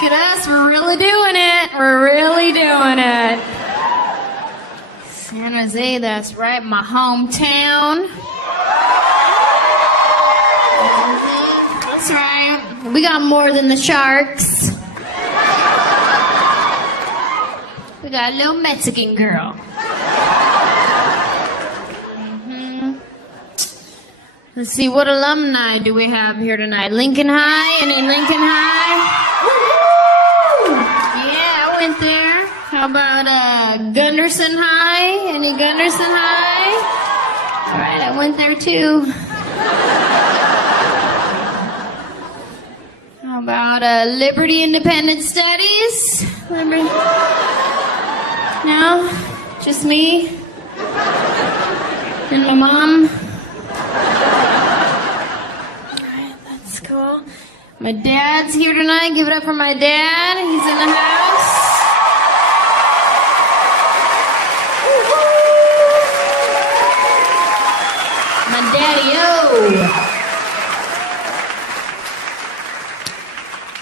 Look at us, we're really doing it. We're really doing it. San Jose, that's right, my hometown. That's right. We got more than the Sharks. We got a little Mexican girl. Let's see, what alumni do we have here tonight? Lincoln High? Any Lincoln High? Woo! Yeah, I went there. How about Gunderson High? Any Gunderson High? All right, I went there too. How about Liberty Independent Studies? Liberty? No? Just me? And my mom? Cool. My dad's here tonight. Give it up for my dad. He's in the house. My daddy-o.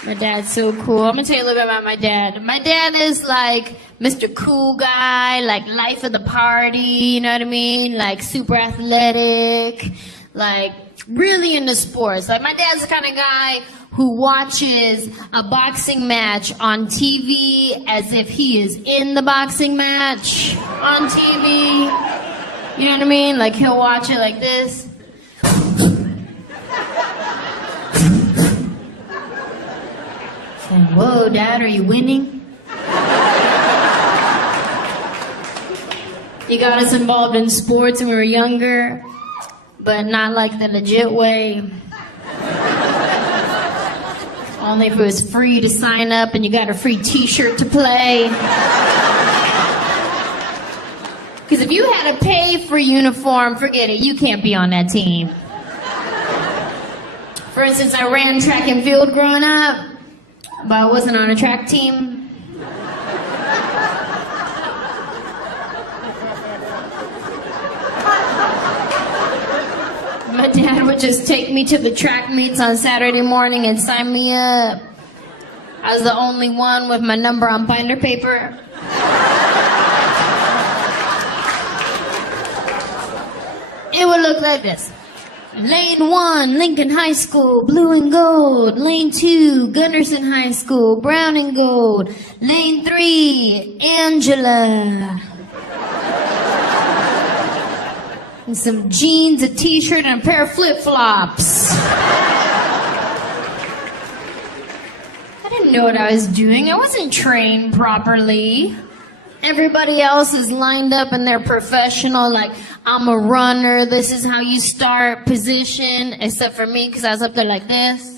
My dad's so cool. I'm going to tell you a little bit about my dad. My dad is like Mr. Cool Guy, like life of the party, you know what I mean? Like super athletic, like really into sports. Like my dad's the kind of guy who watches a boxing match on TV as if he is in the boxing match on TV. You know what I mean? Like he'll watch it like this. Like, whoa, Dad, are you winning? He got us involved in sports when we were younger, but not like the legit way. Only if it was free to sign up and you got a free t-shirt to play. Because if you had to pay for a uniform, forget it, you can't be on that team. For instance, I ran track and field growing up, but I wasn't on a track team. My dad would just take me to the track meets on Saturday morning and sign me up. I was the only one with my number on binder paper. It would look like this. Lane 1, Lincoln High School, blue and gold. Lane 2, Gunderson High School, brown and gold. Lane 3, Anjelah. And some jeans, a t-shirt, and a pair of flip-flops. I didn't know what I was doing. I wasn't trained properly. Everybody else is lined up and they're professional, like, I'm a runner, this is how you start, position, except for me, because I was up there like this.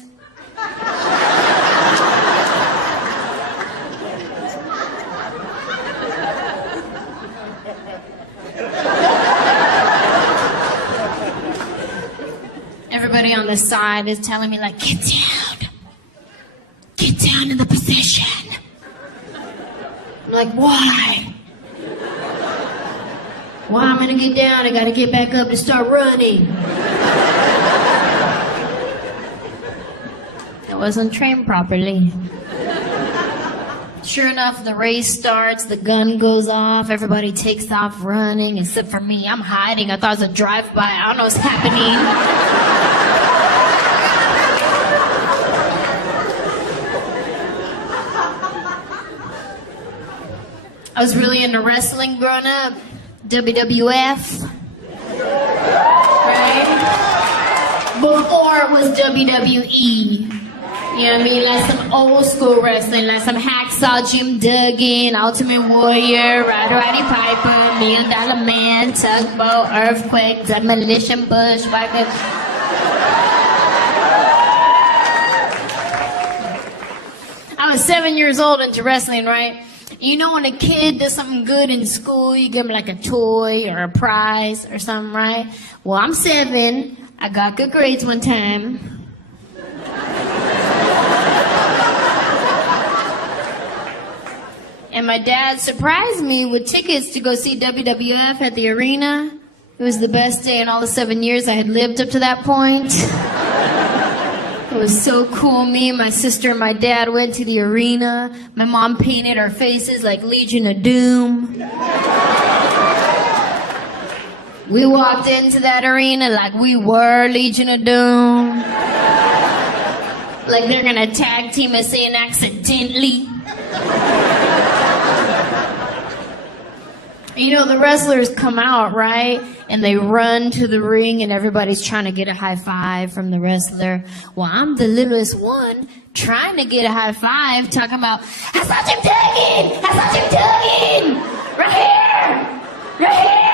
Everybody on the side is telling me, like, get down in the position. I'm like, why? Why I'm gonna get down? I gotta get back up to start running. I wasn't trained properly. Sure enough, the race starts, the gun goes off, everybody takes off running, except for me. I'm hiding. I thought it was a drive-by. I don't know what's happening. I was really into wrestling growing up. WWF. Right? Before it was WWE. You know what I mean? Like some old school wrestling, like some Hacksaw Jim Duggan, Ultimate Warrior, Roddy Piper, $1 Million Man, Tugboat, Earthquake, Demolition Bush, I was 7 years old into wrestling, right? You know when a kid does something good in school, you give them like a toy or a prize or something, right? Well, I'm 7. I got good grades one time. And my dad surprised me with tickets to go see WWF at the arena. It was the best day in all the 7 years I had lived up to that point. It was so cool. Me and my sister and my dad went to the arena. My mom painted our faces like Legion of Doom. We walked into that arena like we were Legion of Doom. Like they're gonna tag team us in accidentally. You know, the wrestlers come out, right? And they run to the ring and everybody's trying to get a high five from the wrestler. Well, I'm the littlest one trying to get a high five, talking about, I saw Jim Duggan! I saw Jim Duggan! Right here! Right here!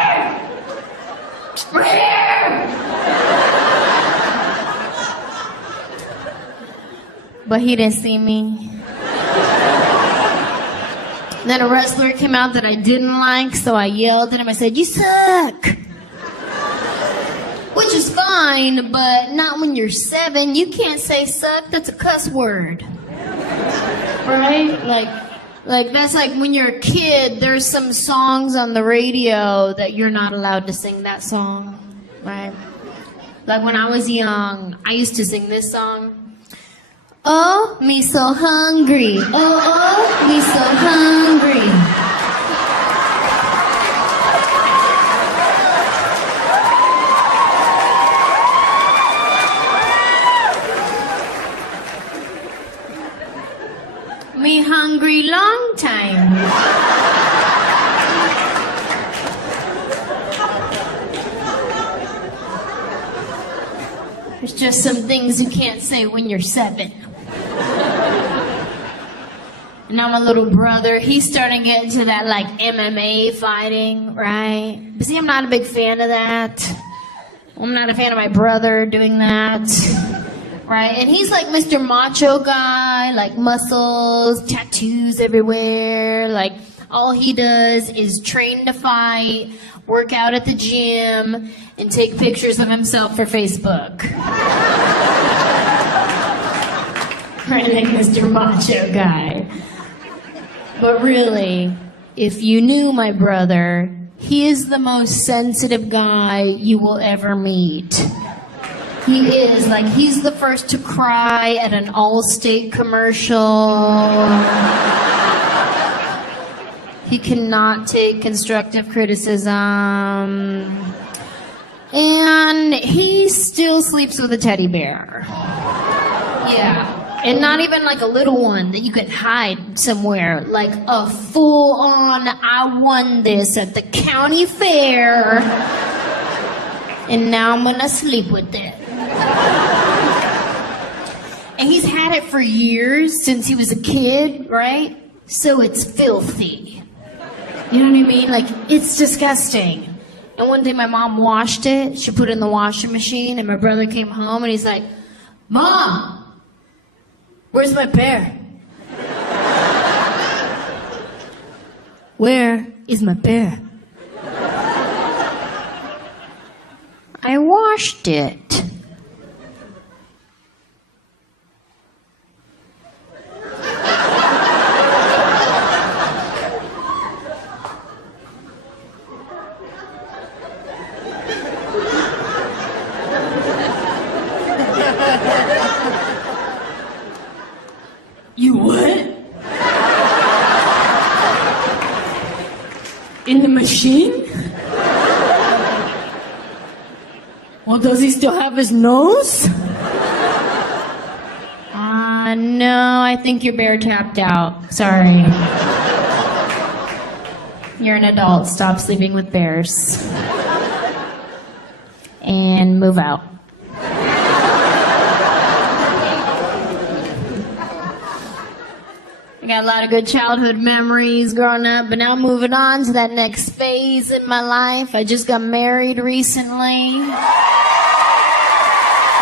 Right here! But he didn't see me. Then a wrestler came out that I didn't like, so I yelled at him. I said, "You suck!" Which is fine, but not when you're 7. You can't say suck. That's a cuss word. Right? Like that's like when you're a kid, there's some songs on the radio that you're not allowed to sing that song. Right? Like when I was young, I used to sing this song. Oh, me so hungry. Oh, me so hungry. Me hungry long time. There's just some things you can't say when you're 7. Now my little brother, he's starting to get into that like MMA fighting, right? But see, I'm not a big fan of that. I'm not a fan of my brother doing that, right? And he's like Mr. Macho guy, like muscles, tattoos everywhere. Like all he does is train to fight, work out at the gym, and take pictures of himself for Facebook. Right, like Mr. Macho guy. But really, if you knew my brother, he is the most sensitive guy you will ever meet. He is, like, he's the first to cry at an Allstate commercial. He cannot take constructive criticism. And he still sleeps with a teddy bear. Yeah. And not even like a little one that you could hide somewhere. Like a full-on, I won this at the county fair, and now I'm gonna sleep with it. And he's had it for years, since he was a kid, right? So it's filthy. You know what I mean? Like, it's disgusting. And one day my mom washed it. She put it in the washing machine, and my brother came home, and he's like, "Mom! Where's my bear? Where is my bear?" I washed it. You what? In the machine? Well, does he still have his nose? No, I think your bear tapped out. Sorry. You're an adult. Stop sleeping with bears. And move out. I got a lot of good childhood memories growing up, but now I'm moving on to that next phase in my life. I just got married recently.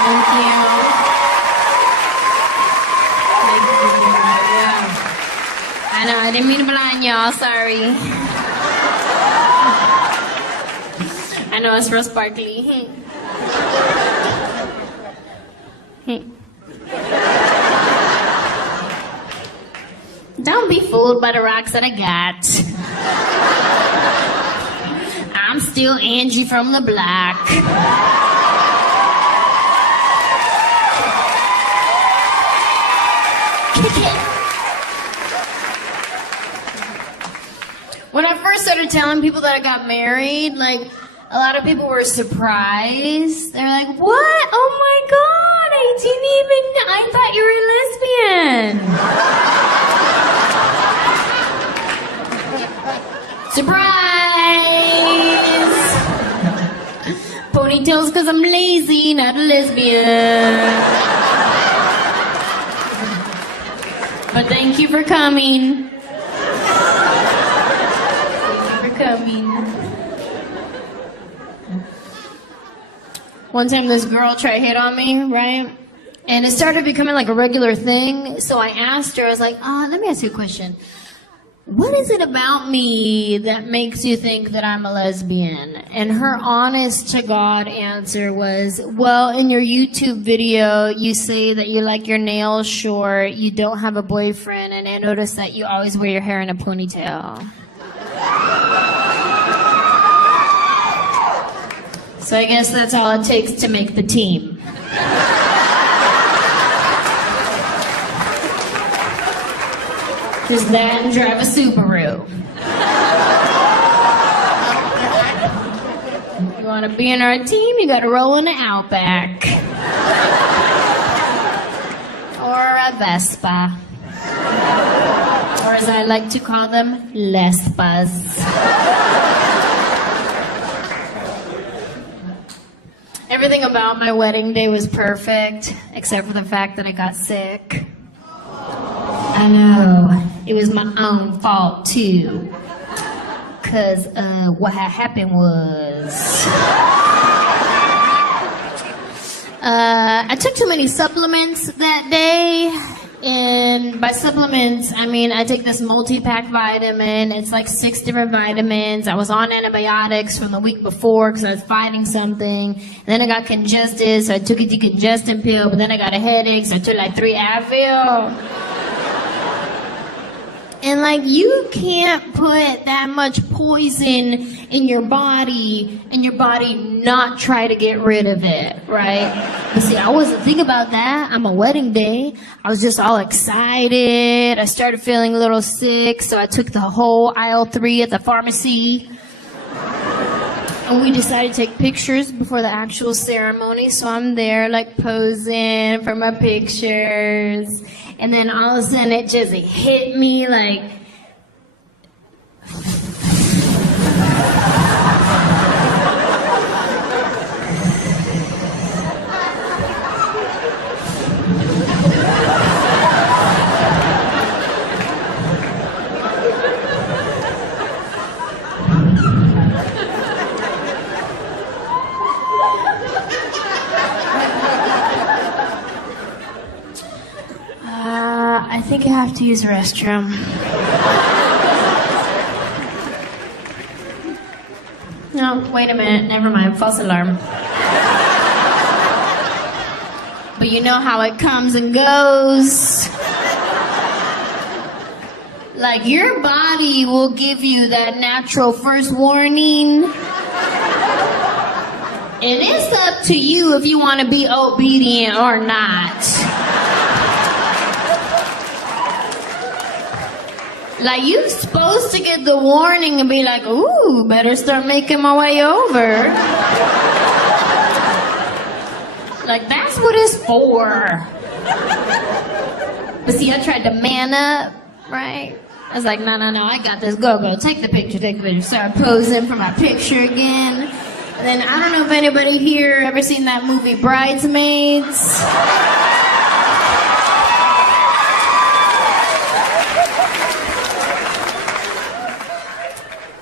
Thank you. I know, I didn't mean to blind y'all, sorry. I know it's real sparkly. Don't be fooled by the rocks that I got. I'm still Angie from the block. telling people that I got married, like, a lot of people were surprised. They're like, what? Oh my God, I thought you were a lesbian. Surprise! Ponytails because I'm lazy, not a lesbian. But thank you for coming. Thank you for coming. One time this girl tried to hit on me, right? And it started becoming like a regular thing. So I asked her, I was like, let me ask you a question. What is it about me that makes you think that I'm a lesbian? And her honest to God answer was, well, in your YouTube video, you say that you like your nails short, you don't have a boyfriend, and I noticed that you always wear your hair in a ponytail. So I guess that's all it takes to make the team. Just that and drive a Subaru. You want to be in our team, you got to roll in an Outback. Or a Vespa. Or as I like to call them, Lespas. Everything about my wedding day was perfect, except for the fact that I got sick. I know, it was my own fault too. Cause what had happened was... I took too many supplements that day. And by supplements, I mean I take this multi-pack vitamin. It's like 6 different vitamins. I was on antibiotics from the week before because I was fighting something. And then I got congested, so I took a decongestant pill. But then I got a headache, so I took like 3 Advil. And like, you can't put that much poison in your body and your body not try to get rid of it, right? But see, I wasn't thinking about that on my wedding day. I was just all excited. I started feeling a little sick, so I took the whole aisle 3 at the pharmacy. And we decided to take pictures before the actual ceremony, so I'm there like posing for my pictures. And then all of a sudden it just hit me like... I think I have to use the restroom. No, wait a minute. Never mind. False alarm. But you know how it comes and goes. Like, your body will give you that natural first warning. And it's up to you if you want to be obedient or not. Like, you're supposed to get the warning and be like, ooh, better start making my way over. Like, that's what it's for. But see, I tried to man up, right? I was like, no, I got this. Go, take the picture. Start posing for my picture again. And then, I don't know if anybody here ever seen that movie Bridesmaids.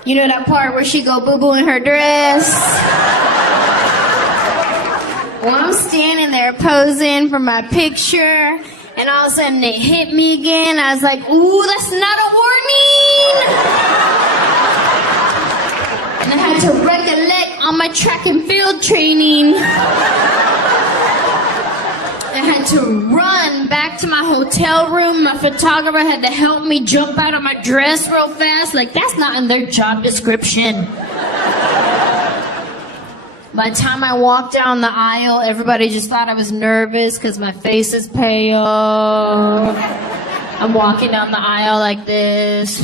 You know that part where she go boo-boo in her dress? Well, I'm standing there posing for my picture, and all of a sudden it hit me again. I was like, ooh, that's not a warning! And I had to recollect on my track and field training. I had to run back to my hotel room. My photographer had to help me jump out of my dress real fast. Like, that's not in their job description. By the time I walked down the aisle, everybody just thought I was nervous because my face is pale. I'm walking down the aisle like this.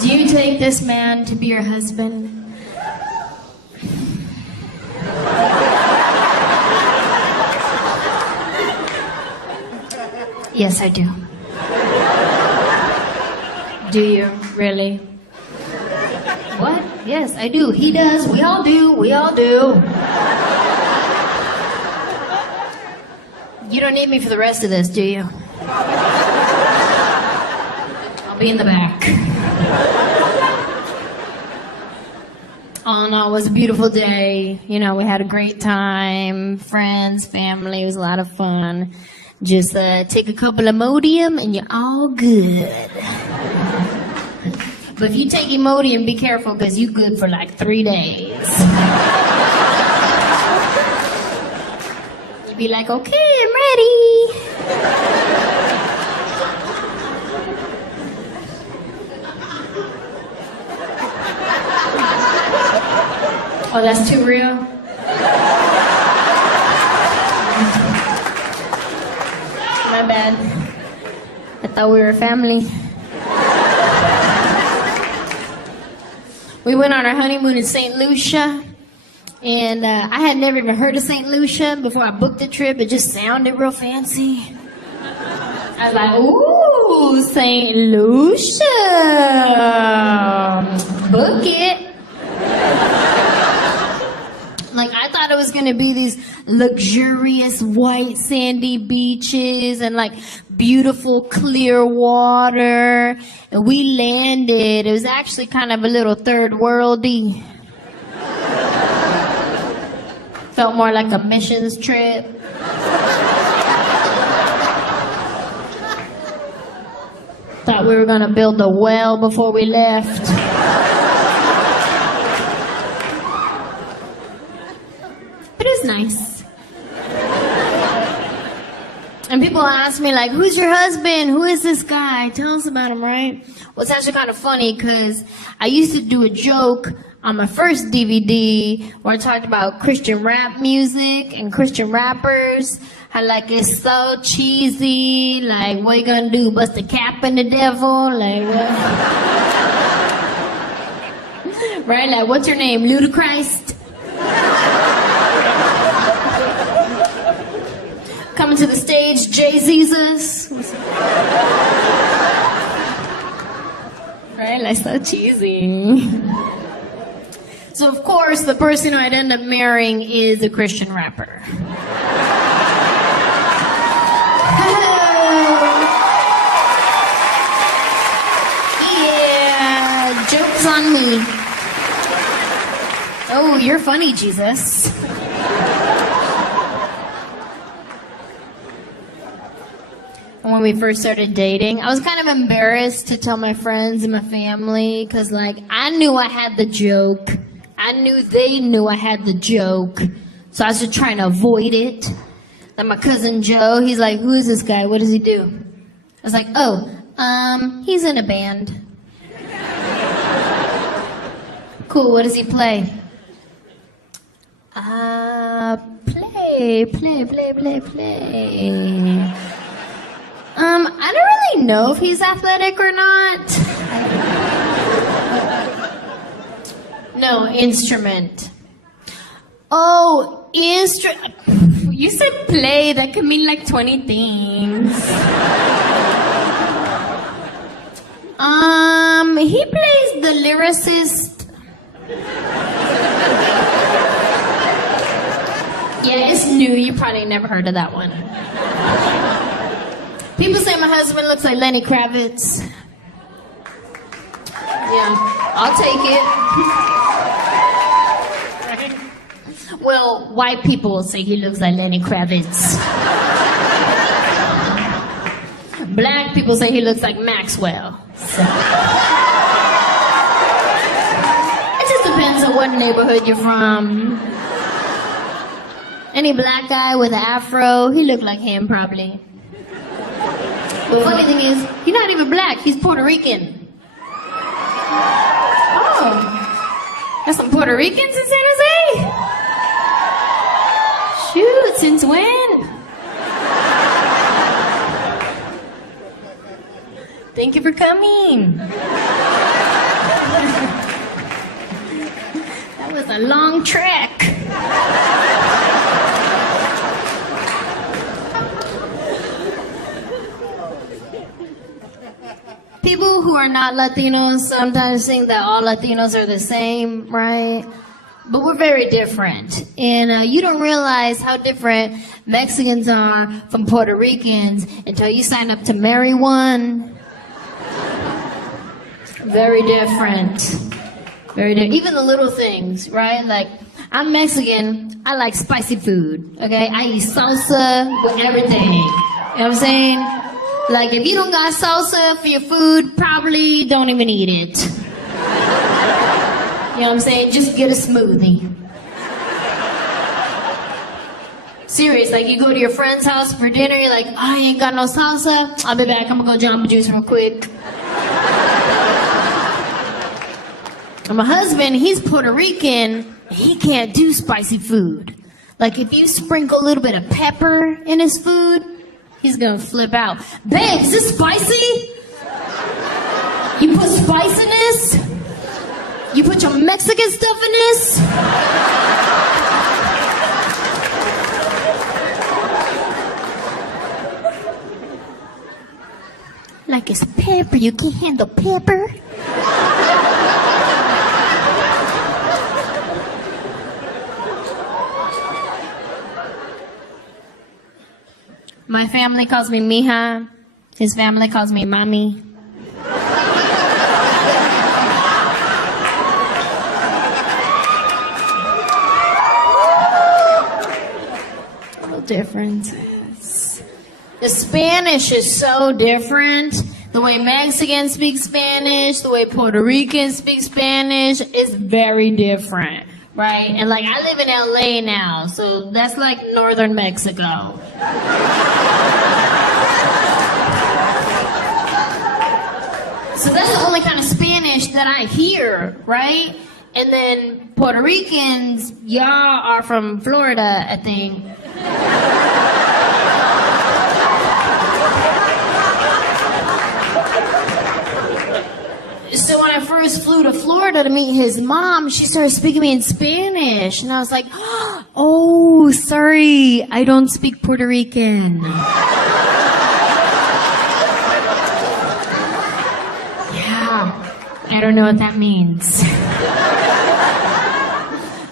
Do you take this man to be your husband? Yes, I do. Do you? Really? What? Yes, I do. He does. We all do. We all do. You don't need me for the rest of this, do you? I'll be in the back. Oh no, it was a beautiful day. You know, we had a great time. Friends, family, it was a lot of fun. Just take a couple of Imodium and you're all good. But if you take Imodium, be careful because you're good for like 3 days. You'd be like, okay, I'm ready. Oh, that's too real? My bad. I thought we were a family. We went on our honeymoon in St. Lucia, and I had never even heard of St. Lucia before I booked the trip. It just sounded real fancy. I was like, ooh, St. Lucia. Book it. Like, I thought it was going to be these luxurious white sandy beaches and like beautiful clear water. And we landed. It was actually kind of a little third worldy. Felt more like a missions trip. Thought we were going to build a well before we left. But it was nice. And people ask me, like, who's your husband? Who is this guy? Tell us about him, right? Well, it's actually kind of funny because I used to do a joke on my first DVD where I talked about Christian rap music and Christian rappers. How, like, it's so cheesy. Like, what you gonna do? Bust a cap in the devil? Like, what? Right? Like, what's your name? Ludacris? Coming to the stage, Jay-Jesus. Right? Like, so cheesy. So, of course, the person who I'd end up marrying is a Christian rapper. Yeah, joke's on me. Oh, you're funny, Jesus. When we first started dating, I was kind of embarrassed to tell my friends and my family because, like, I knew I had the joke. I knew they knew I had the joke. So I was just trying to avoid it. Like my cousin Joe, he's like, who is this guy? What does he do? I was like, oh, he's in a band. Cool, what does he play? Play. I don't really know if he's athletic or not. No, instrument. Oh, instrument. You said play, that could mean like 20 things. He plays the lyricist. Yeah, it's new. You probably never heard of that one. People say my husband looks like Lenny Kravitz. Yeah, I'll take it. Well, white people will say he looks like Lenny Kravitz. Black people say he looks like Maxwell. So. It just depends on what neighborhood you're from. Any black guy with an afro, he looked like him probably. The funny thing is, he's not even black, he's Puerto Rican. Oh, there's some Puerto Ricans in San Jose? Shoot, since when? Thank you for coming. That was a long trek. People who are not Latinos sometimes think that all Latinos are the same, right? But we're very different. And you don't realize how different Mexicans are from Puerto Ricans until you sign up to marry one. Very different. Very different. Even the little things, right? Like, I'm Mexican. I like spicy food, okay? I eat salsa with everything. You know what I'm saying? Like, if you don't got salsa for your food, probably don't even eat it. You know what I'm saying? Just get a smoothie. Serious, like you go to your friend's house for dinner, you're like, I ain't got no salsa. I'll be back, I'm gonna go Jamba Juice real quick. And my husband, he's Puerto Rican, he can't do spicy food. Like if you sprinkle a little bit of pepper in his food, he's gonna flip out. Babe, is this spicy? You put spice in this? You put your Mexican stuff in this? Like it's pepper, you can't handle pepper? My family calls me mija. His family calls me mami. Differences. The Spanish is so different. The way Mexicans speak Spanish, the way Puerto Ricans speak Spanish is very different, right? And like I live in LA now, so that's like northern Mexico. So that's the only kind of Spanish that I hear, right? And then Puerto Ricans, y'all are from Florida, I think. So when I first flew to Florida to meet his mom, she started speaking to me in Spanish. And I was like, oh, sorry, I don't speak Puerto Rican. Yeah, I don't know what that means.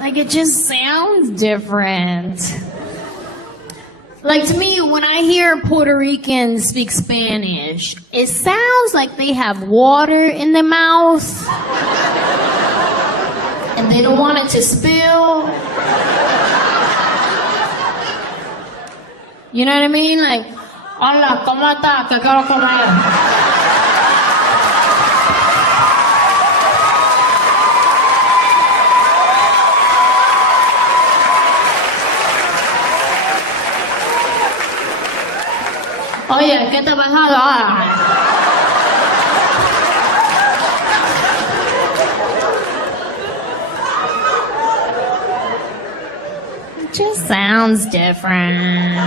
Like, it just sounds different. Like, to me, when I hear Puerto Ricans speak Spanish, it sounds like they have water in their mouth. And they don't want it to spill. You know what I mean? Like, hola, ¿cómo está? ¿Qué quiero comer? Oye, ¿qué te ha pasado ahora? It just sounds different.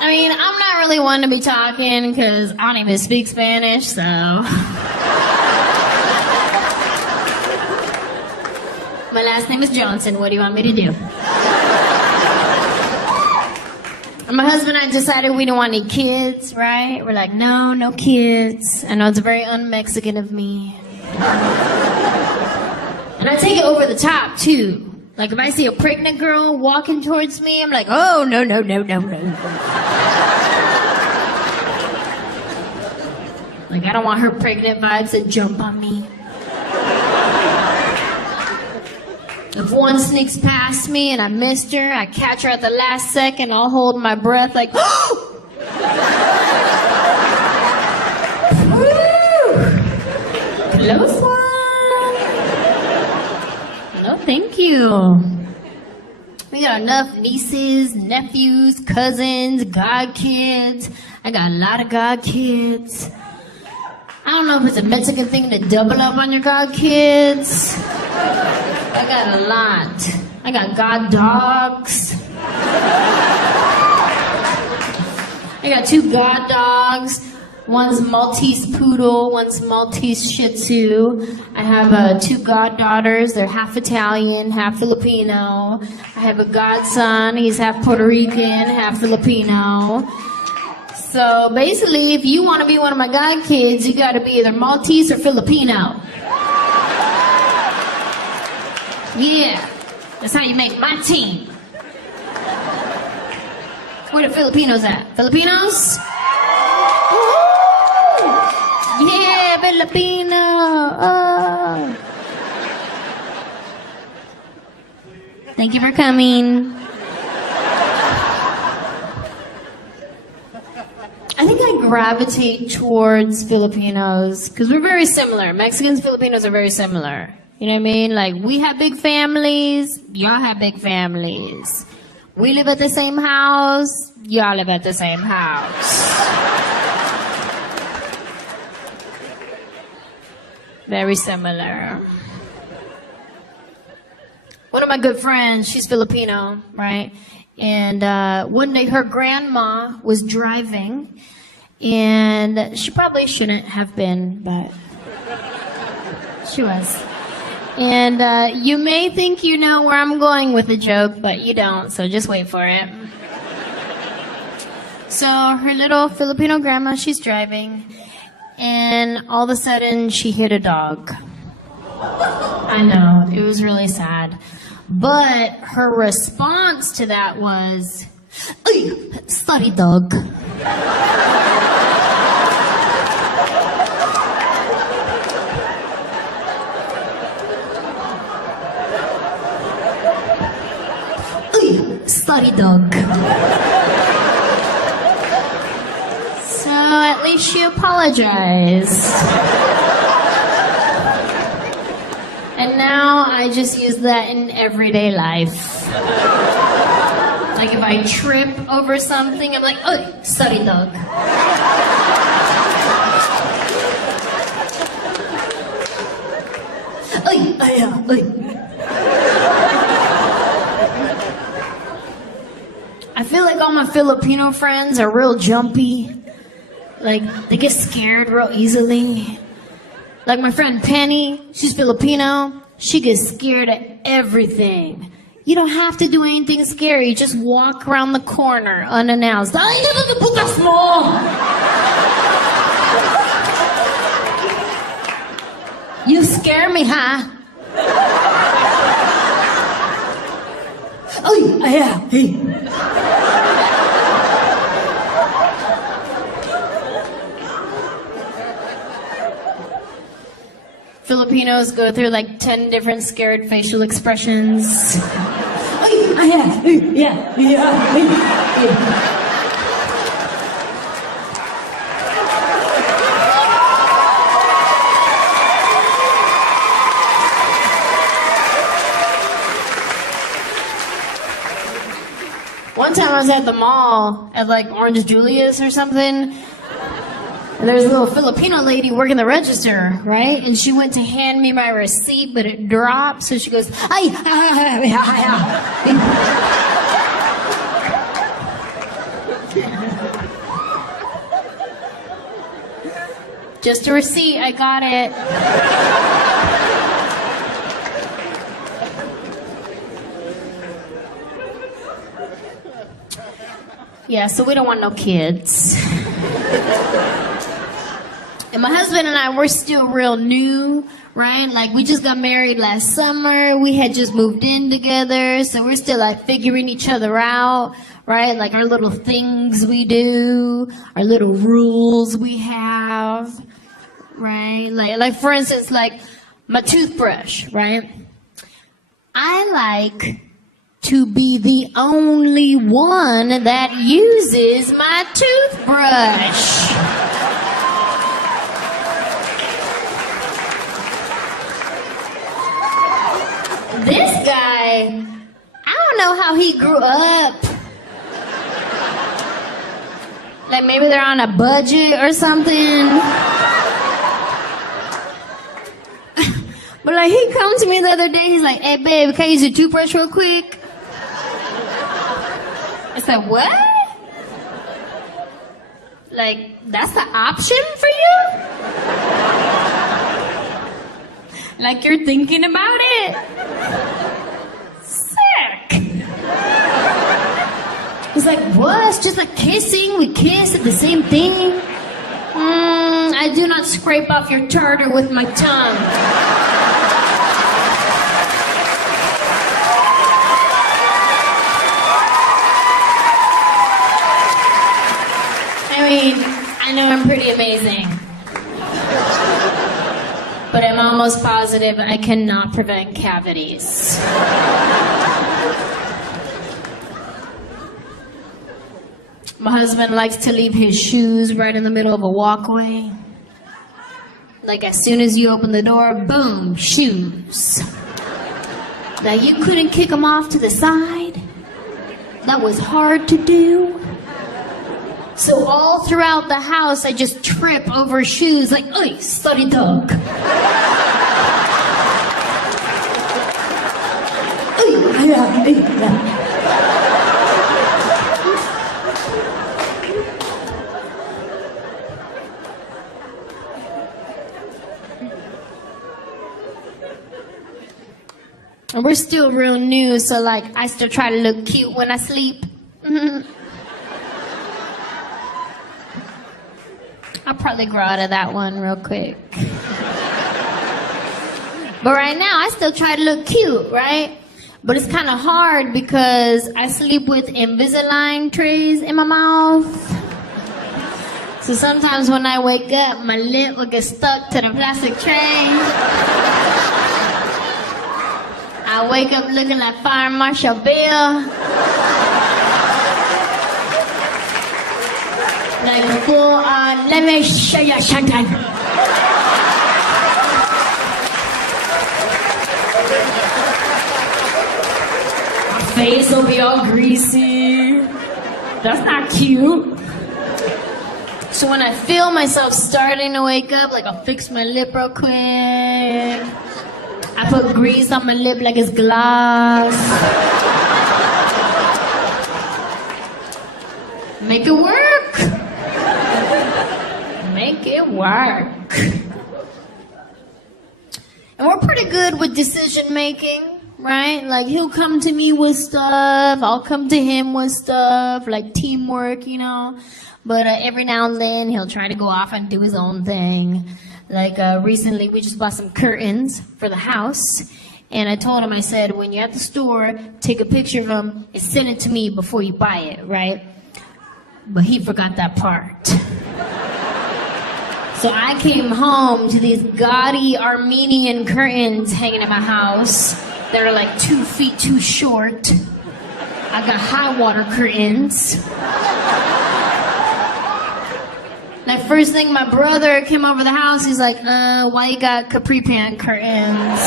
I mean, I'm not really one to be talking because I don't even speak Spanish, so. My last name is Johnson. What do you want me to do? My husband and I decided we didn't want any kids, right? We're like, no kids. I know it's very un-Mexican of me. And I take it over the top, too. Like, if I see a pregnant girl walking towards me, I'm like, oh, no. Like, I don't want her pregnant vibes to jump on me. If one sneaks past me and I missed her, I catch her at the last second, I'll hold my breath like, oh! Close one. No, thank you. We got enough nieces, nephews, cousins, godkids. I got a lot of godkids. I don't know if it's a Mexican thing to double up on your godkids. I got a lot. I got god dogs. I got 2 god dogs. One's Maltese poodle, one's Maltese Shih Tzu. I have 2 goddaughters. They're half Italian, half Filipino. I have a godson. He's half Puerto Rican, half Filipino. So basically, if you want to be one of my god kids, you got to be either Maltese or Filipino. Yeah, that's how you make my team. Where the Filipinos at? Filipinos? Yeah, Filipino. Oh. Thank you for coming. I think I gravitate towards Filipinos because we're very similar. Mexicans and Filipinos are very similar. You know what I mean? Like, we have big families. Y'all have big families. We live at the same house. Y'all live at the same house. Very similar. One of my good friends, she's Filipino, right? And one day her grandma was driving, and she probably shouldn't have been, but she was. And you may think you know where I'm going with the joke, but you don't, so just wait for it. So her little Filipino grandma, she's driving, and all of a sudden she hit a dog. I know, it was really sad. But her response to that was, "Ay, sorry dog." Sorry, dog. So at least she apologized. And now I just use that in everyday life. Like if I trip over something, I'm like, "Oh, sorry, dog." Ay, ay, ay. I feel like all my Filipino friends are real jumpy. Like, they get scared real easily. Like my friend Penny, she's Filipino. She gets scared at everything. You don't have to do anything scary. Just walk around the corner unannounced. Ay, putas mo! You scare me, huh? Ay, ay, ay. Filipinos go through like 10 different scared facial expressions. One time I was at the mall at like Orange Julius or something. And there's a little Filipino lady working the register, right? And she went to hand me my receipt, but it dropped. So she goes, "Ay, ay, ay, ay, ay." Just a receipt, I got it. Yeah, so we don't want no kids. And my husband and I, we're still real new, right? Like, we just got married last summer. We had just moved in together. So we're still, like, figuring each other out, right? Like, our little things we do, our little rules we have, right? Like for instance, like, my toothbrush, right? I like to be the only one that uses my toothbrush. This guy, I don't know how he grew up. Like maybe they're on a budget or something. But like he come to me the other day, he's like, "Hey babe, can I use your toothbrush real quick?" I said, "What?" Like, that's the option for you? Like, you're thinking about it? Sick. He's like, what? It's just like kissing. We kiss at the same thing. I do not scrape off your tartar with my tongue. I mean, I know I'm pretty amazing. But I'm almost positive I cannot prevent cavities. My husband likes to leave his shoes right in the middle of a walkway. Like as soon as you open the door, boom, shoes. Now you couldn't kick them off to the side. That was hard to do. So all throughout the house, I just trip over shoes like, "Oi, study dog." And we're still real new, so like I still try to look cute when I sleep. I'll probably grow out of that one real quick. But right now, I still try to look cute, right? But it's kind of hard because I sleep with Invisalign trays in my mouth. So sometimes when I wake up, my lip will get stuck to the plastic tray. I wake up looking like Fire Marshal Bill. Like full on, let me show you something. My face will be all greasy. That's not cute. So when I feel myself starting to wake up, like I'll fix my lip real quick. I put grease on my lip like it's glass. Make it work. Make it work. And we're pretty good with decision making, right? Like he'll come to me with stuff, I'll come to him with stuff, like teamwork, you know. But every now and then he'll try to go off and do his own thing. Like recently we just bought some curtains for the house. And I told him, I said, when you're at the store, take a picture of them and send it to me before you buy it, right? But he forgot that part. So I came home to these gaudy Armenian curtains hanging in my house that are like 2 feet too short. I got high water curtains. Like first thing my brother came over the house, he's like, why you got capri pant curtains?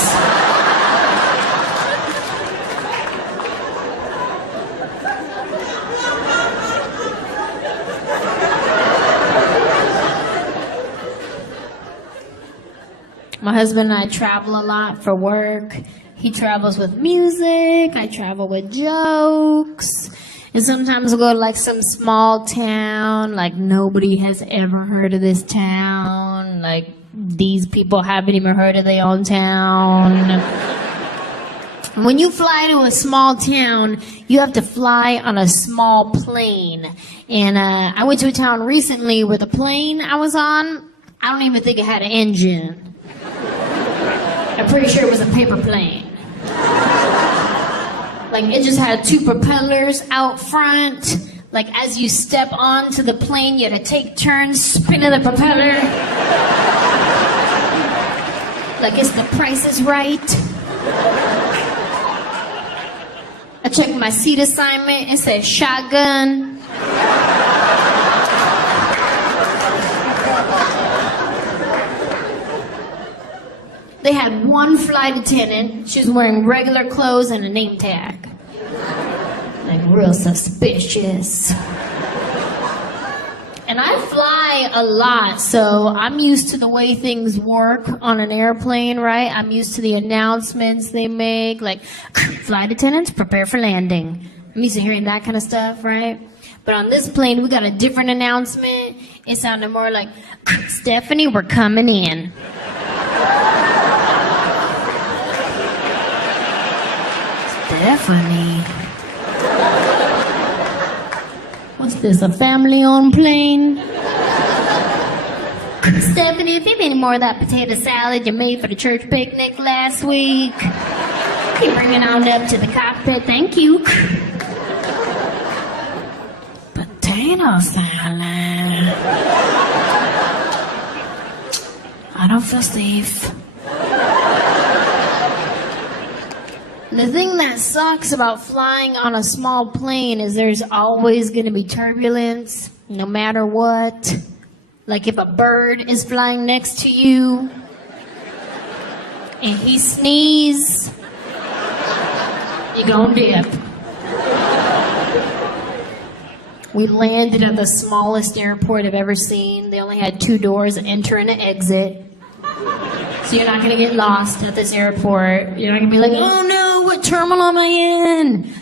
My husband and I travel a lot for work. He travels with music, I travel with jokes. And sometimes we'll go to like some small town, like nobody has ever heard of this town. Like these people haven't even heard of their own town. When you fly to a small town, you have to fly on a small plane. And I went to a town recently where the plane I was on, I don't even think it had an engine. I'm pretty sure it was a paper plane. Like it just had 2 propellers out front. Like as you step onto the plane, you had to take turns spinning the propeller. Like it's The Price is Right. I checked my seat assignment, it said shotgun. They had one flight attendant. She was wearing regular clothes and a name tag. Like real suspicious. And I fly a lot, so I'm used to the way things work on an airplane, right? I'm used to the announcements they make, like, flight attendants, prepare for landing. I'm used to hearing that kind of stuff, right? But on this plane, we got a different announcement, It sounded more like, Stephanie, we're coming in. Stephanie. What's this, a family-owned plane? Stephanie, if you have any more of that potato salad you made for the church picnic last week, you bring it on up to the cockpit. Thank you. Potato salad. I don't feel safe. The thing that sucks about flying on a small plane is there's always going to be turbulence, no matter what. Like if a bird is flying next to you and he sneezes, you're gonna dip. We landed at the smallest airport I've ever seen. They only had 2 doors, enter and an exit. So you're not gonna get lost at this airport. You're not gonna be like, oh no, what terminal am I in?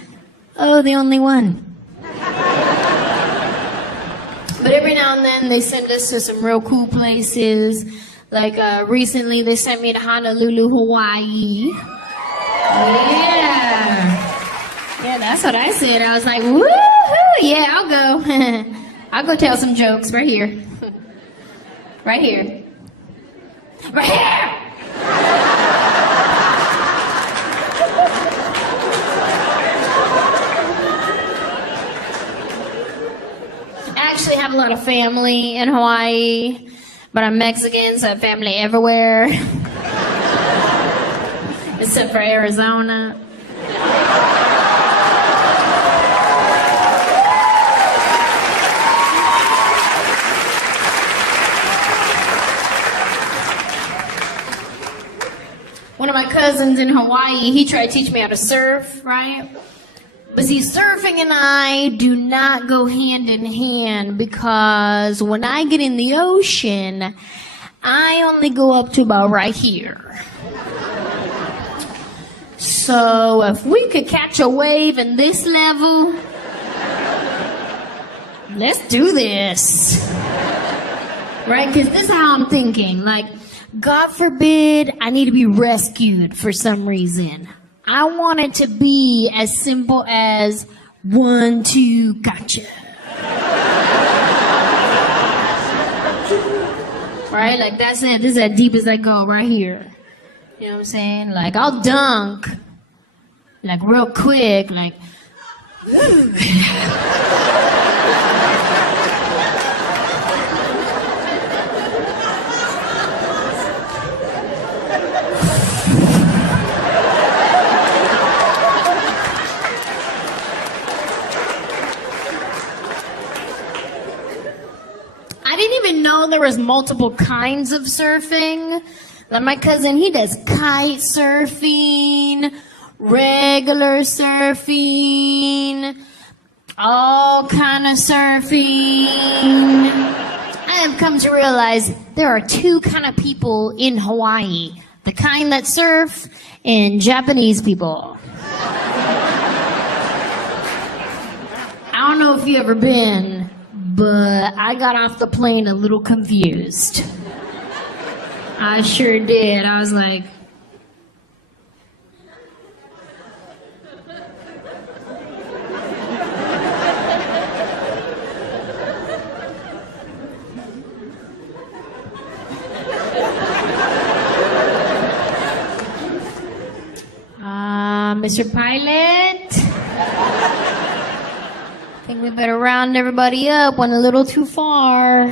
Oh, the only one. But every now and then they send us to some real cool places. Like recently they sent me to Honolulu, Hawaii. Yeah, that's what I said. I was like, woohoo, yeah, I'll go. I'll go tell some jokes right here. Right here. Right here! I actually have a lot of family in Hawaii, but I'm Mexican, so I have family everywhere. Except for Arizona. One of my cousins in Hawaii, he tried to teach me how to surf, right? But see, surfing and I do not go hand in hand because when I get in the ocean, I only go up to about right here. So if we could catch a wave in this level, let's do this. Right? Because this is how I'm thinking. Like, God forbid I need to be rescued for some reason. I want it to be as simple as 1, 2, gotcha. Right? Like that's it. This is as deep as I go right here. You know what I'm saying? Like I'll dunk like real quick, like I didn't even know there was multiple kinds of surfing. Like my cousin, he does kite surfing, regular surfing, all kind of surfing. I have come to realize there are 2 kind of people in Hawaii. The kind that surf and Japanese people. I don't know if you've ever been, but I got off the plane a little confused. I sure did. I was like, Mr. Pilot, I think we better round everybody up. Went a little too far.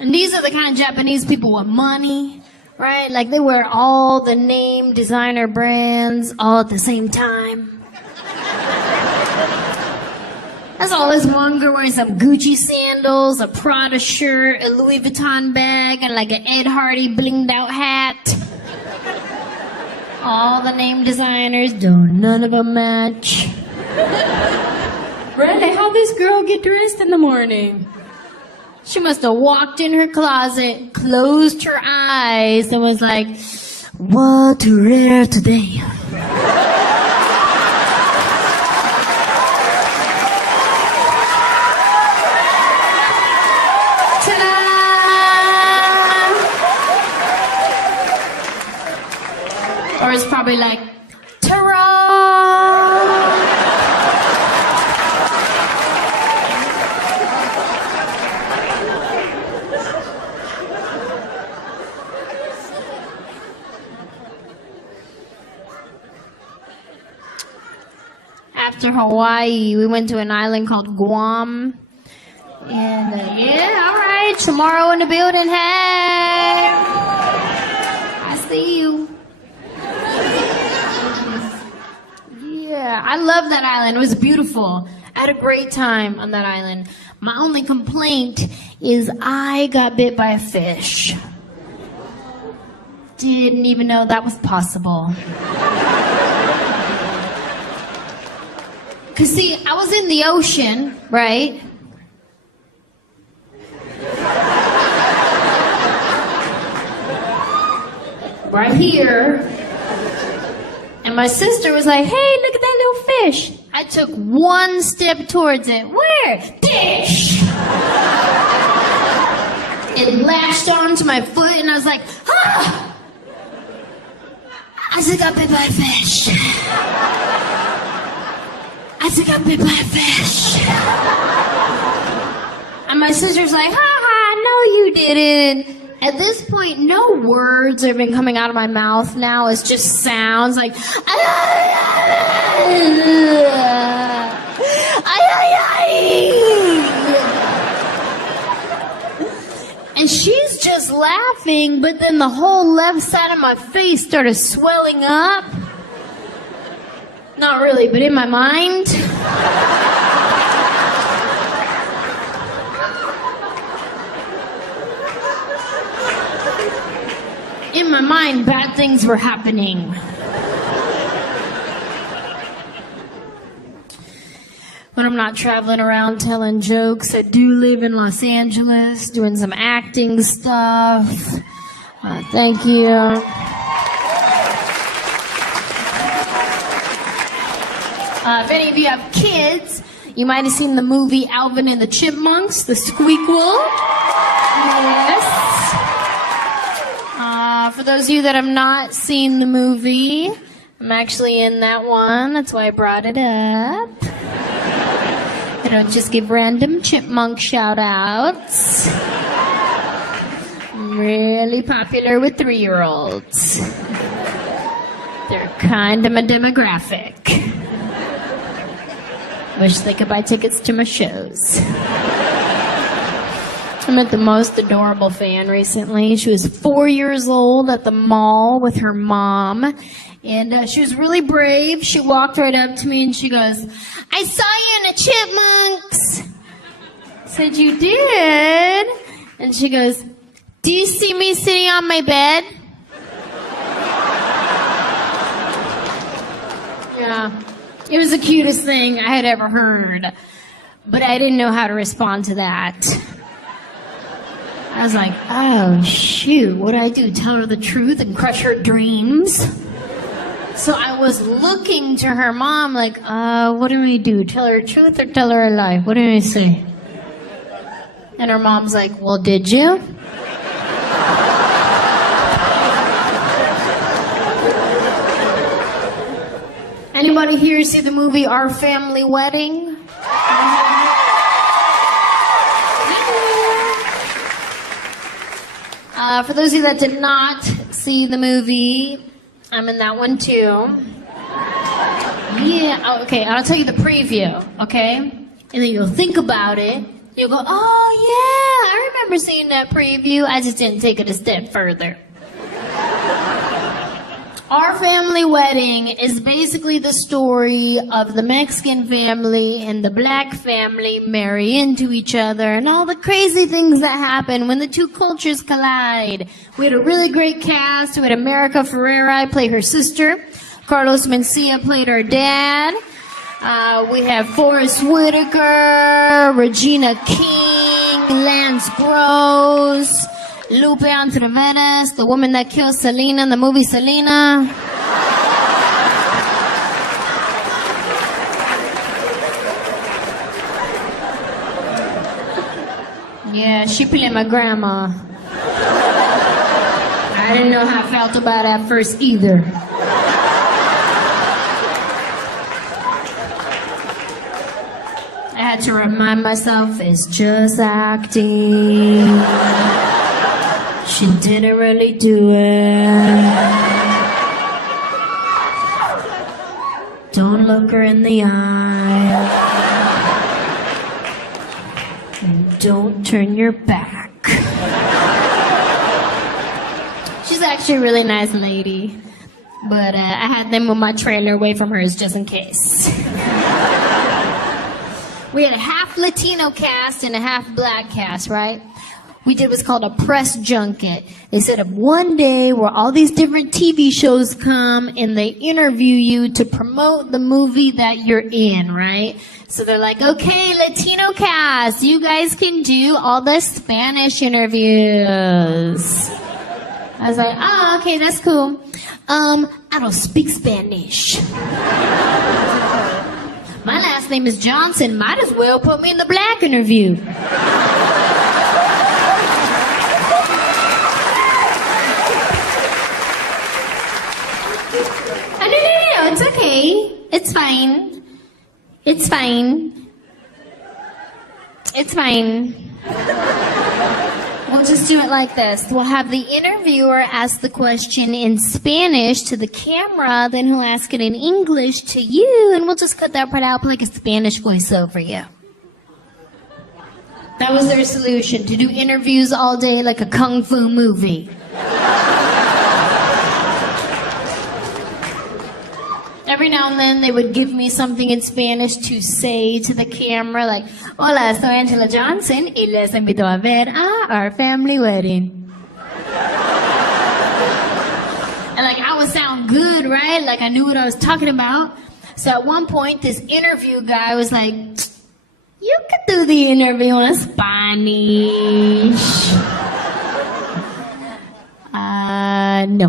And these are the kind of Japanese people with money, right? Like they wear all the name designer brands all at the same time. I saw this one girl wearing some Gucci sandals, a Prada shirt, a Louis Vuitton bag, and like an Ed Hardy blinged out hat. All the name designers, don't none of them match. Really? How'd this girl get dressed in the morning? She must have walked in her closet, closed her eyes, and was like, what to wear today? Or it's probably like, ta-ra! After Hawaii, we went to an island called Guam. And yeah, all right, tomorrow in the building. Hey, I see you. Yeah, I love that island. It was beautiful. I had a great time on that island. My only complaint is I got bit by a fish. Didn't even know that was possible. Because, see, I was in the ocean, right? Right here. And my sister was like, hey, look at that little fish. I took one step towards it. Where? Dish! It latched onto my foot, and I was like, ah! I just got bit by a fish. I just got bit by a fish. And my sister's like, ha ha, no you didn't. At this point, no words have been coming out of my mouth now. It's just sounds like, and she's just laughing, but then the whole left side of my face started swelling up. Not really, but in my mind. In my mind, bad things were happening. When I'm not traveling around telling jokes, I do live in Los Angeles, doing some acting stuff. Thank you. If any of you have kids, you might have seen the movie Alvin and the Chipmunks, the Squeakquel. Yes. For those of you that have not seen the movie, I'm actually in that one. That's why I brought it up. I don't just give random chipmunk shout-outs. I'm really popular with 3-year-olds. They're kind of my demographic. Wish they could buy tickets to my shows. I met the most adorable fan recently. She was 4 years old at the mall with her mom. And she was really brave. She walked right up to me and she goes, I saw you in the Chipmunks. I said, you did? And she goes, do you see me sitting on my bed? Yeah. It was the cutest thing I had ever heard. But I didn't know how to respond to that. I was like, oh, shoot, what do I do? Tell her the truth and crush her dreams? So I was looking to her mom like, what do we do? Tell her the truth or tell her a lie? What do we say? And her mom's like, well, did you? Anybody here see the movie Our Family Wedding? For those of you that did not see the movie, I'm in that one too. Yeah, okay, I'll tell you the preview, okay? And then you'll think about it. You'll go, oh yeah, I remember seeing that preview. I just didn't take it a step further. Our Family Wedding is basically the story of the Mexican family and the black family marry into each other and all the crazy things that happen when the two cultures collide. We had a really great cast. We had America Ferrera play her sister. Carlos Mencia played our dad. We have Forrest Whitaker, Regina King, Lance Gross, Lupe Entrevenes, the woman that killed Selena in the movie Selena. Yeah, she played my grandma. I didn't know how I felt about it at first either. had to remind myself it's just acting. She didn't really do it. Don't look her in the eye. And don't turn your back. She's actually a really nice lady. But I had them move my trailer away from hers just in case. We had a half Latino cast and a half black cast, right? We did what's called a press junket. They set up one day where all these different TV shows come and they interview you to promote the movie that you're in, right? So they're like, okay, Latino cast, you guys can do all the Spanish interviews. I was like, oh, okay, that's cool. I don't speak Spanish. My last name is Johnson. Might as well put me in the black interview. No, it's okay. It's fine. It's fine. It's fine. We'll just do it like this. We'll have the interviewer ask the question in Spanish to the camera, then he'll ask it in English to you, and we'll just cut that part out, put like a Spanish voiceover, yeah. That was their solution, to do interviews all day like a kung fu movie. Every now and then they would give me something in Spanish to say to the camera, like, hola, soy Anjelah Johnson y les invito a ver a our family wedding. And like, I would sound good, right? Like I knew what I was talking about. So at one point, this interview guy was like, you could do the interview in Spanish. No.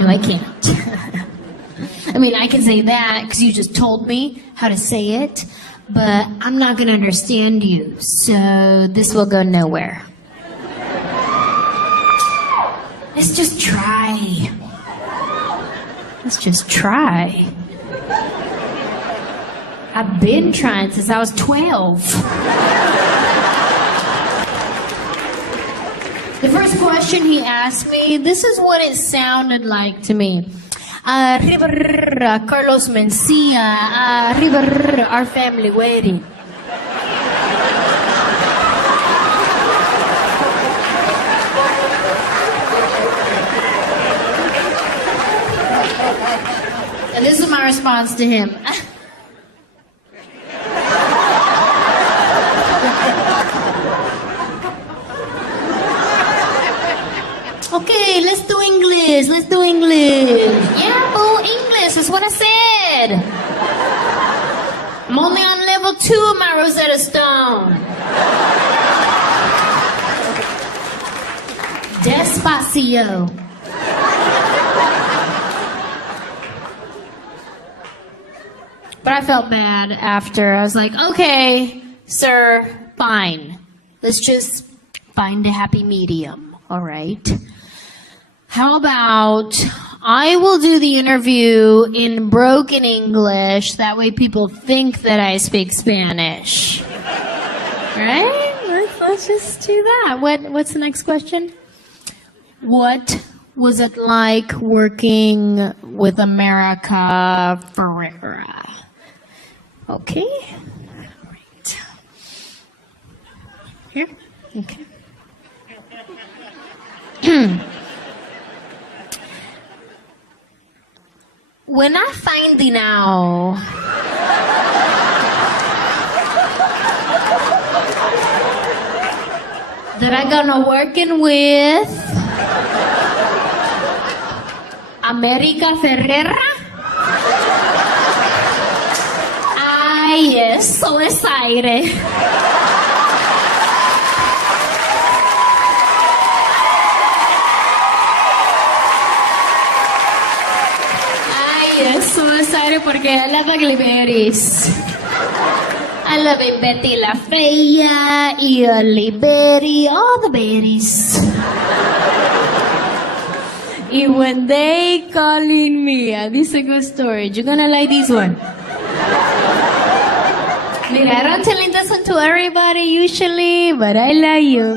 No, I can't. I mean, I can say that because you just told me how to say it, but I'm not going to understand you, so this will go nowhere. Let's just try. Let's just try. I've been trying since I was 12. The first question he asked me, this is what it sounded like to me. Arriba, Carlos Mencia. Arriba, our family wedding. And this is my response to him. Okay, let's do English. Let's do English. Yeah, boo, English. That's what I said. I'm only on level 2 of my Rosetta Stone. Despacio. But I felt bad after. I was like, okay, sir, fine. Let's just find a happy medium, all right? How about I will do the interview in broken English. That way people think that I speak Spanish. Right? Let's just do that. What's the next question? What was it like working with America Ferrera? Okay. Right. Here? Okay. When I find now that I'm gonna working with America Ferrera, I am so excited. So excited porque I love ugly berries. I love it, Betty La Fea, Early Berry, all the berries. And when they calling me, this is a good story. You're gonna like this one. Mira, I don't tell this one to everybody usually, but I love you.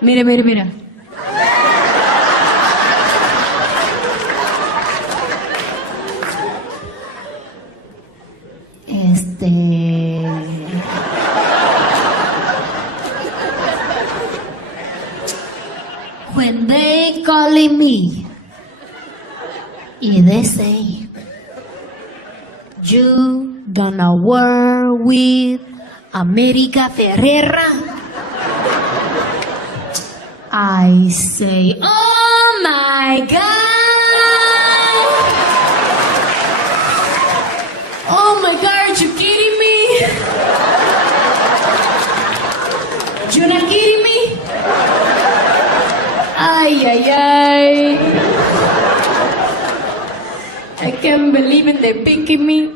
Mira, mira, mira. When they calling me, y they say, you gonna work with America Ferrera? I say, oh my God! Oh my God, are you kidding me? You're not kidding me? Ay, ay, ay. I can't believe it, they're picking me.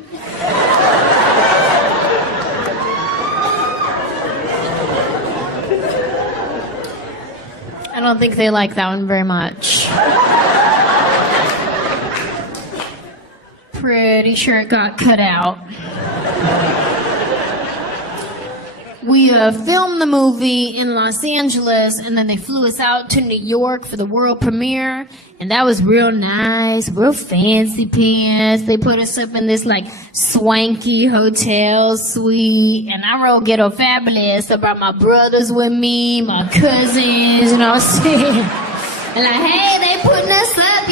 I don't think they like that one very much. Pretty sure it got cut out. We filmed the movie in Los Angeles, and then they flew us out to New York for the world premiere, and that was real nice, real fancy pants. They put us up in this like swanky hotel suite, and I wrote ghetto fabulous. I brought my brothers with me, my cousins, you know what I'm saying? And like, hey, they putting us up,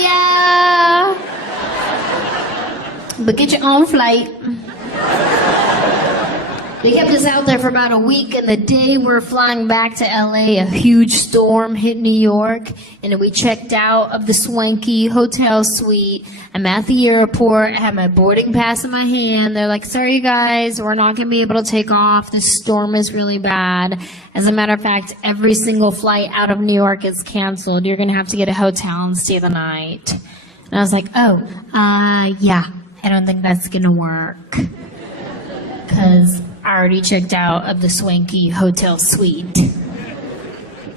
y'all. But get your own flight. They kept us out there for about a week, and the day we're flying back to LA, a huge storm hit New York, and then we checked out of the swanky hotel suite. I'm at the airport, I have my boarding pass in my hand. They're like, sorry you guys, we're not gonna be able to take off. The storm is really bad. As a matter of fact, every single flight out of New York is canceled. You're gonna have to get a hotel and stay the night. And I was like, yeah, I don't think that's gonna work. 'Cause I already checked out of the swanky hotel suite.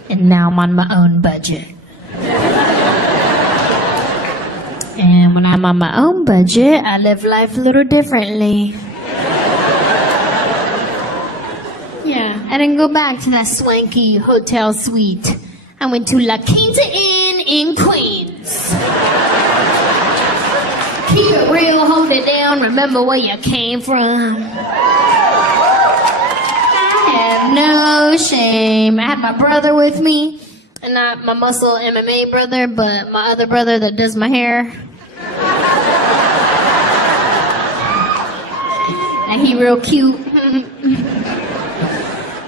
And now I'm on my own budget. And when I'm on my own budget, I live life a little differently. Yeah, I didn't go back to that swanky hotel suite. I went to La Quinta Inn in Queens. Keep it real, hold it down, remember where you came from. No shame. I had my brother with me, and not my muscle MMA brother, but my other brother that does my hair. And he real cute.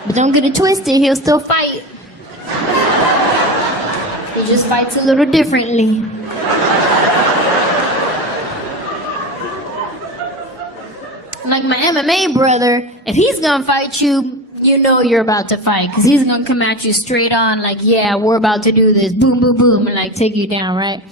But don't get it twisted, he'll still fight. He just fights a little differently. Like my MMA brother, if he's gonna fight you, you know you're about to fight, because he's gonna come at you straight on, like, yeah, we're about to do this, boom, boom, boom, and like take you down, right?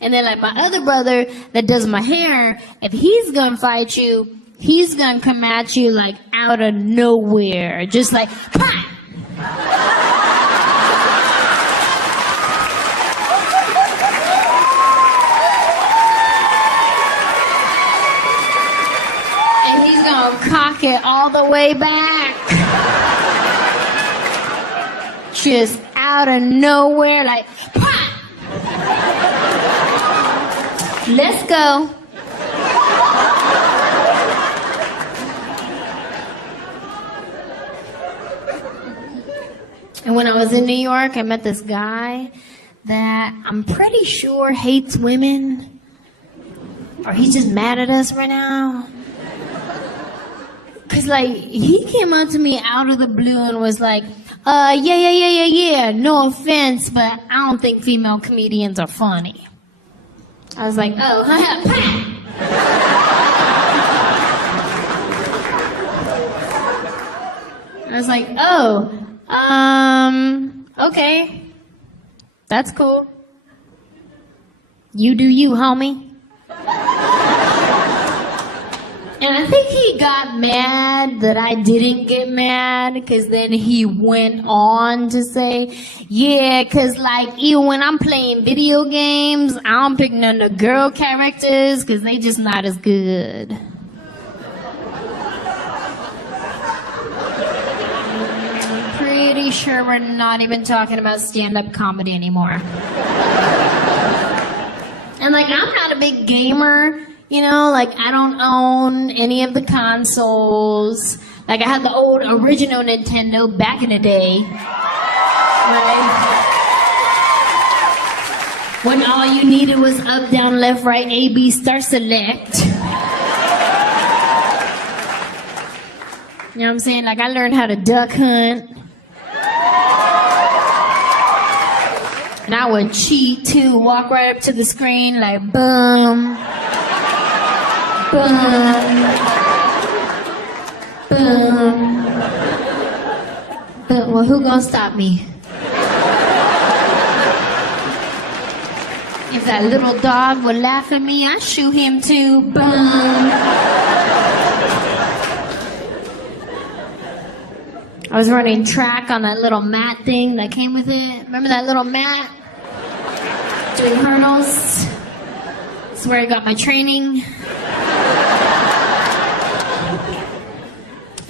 And then like my other brother that does my hair, if he's gonna fight you, he's gonna come at you like out of nowhere, just like, ha! And he's gonna cock it all the way back. Just out of nowhere, like, pah! Let's go. And when I was in New York, I met this guy that I'm pretty sure hates women, or he's just mad at us right now. Cause like, he came up to me out of the blue and was like, yeah, no offense, but I don't think female comedians are funny. I was like, oh, I was like, oh, okay, that's cool. You do you, homie. And I think he got mad that I didn't get mad, because then he went on to say, yeah, because like even when I'm playing video games, I don't pick none of the girl characters because they just not as good. pretty sure we're not even talking about stand-up comedy anymore. And like, I'm not a big gamer, you know, like I don't own any of the consoles. Like I had the old original Nintendo back in the day. Right? When all you needed was up, down, left, right, A, B, start, select. You know what I'm saying? Like I learned how to duck hunt. And I would cheat too, walk right up to the screen like boom, boom, boom. But well, who gonna stop me? If that little dog would laugh at me, I'd shoot him too. Boom. I was running track on that little mat thing that came with it. Remember that little mat? Doing hurdles. That's where I got my training.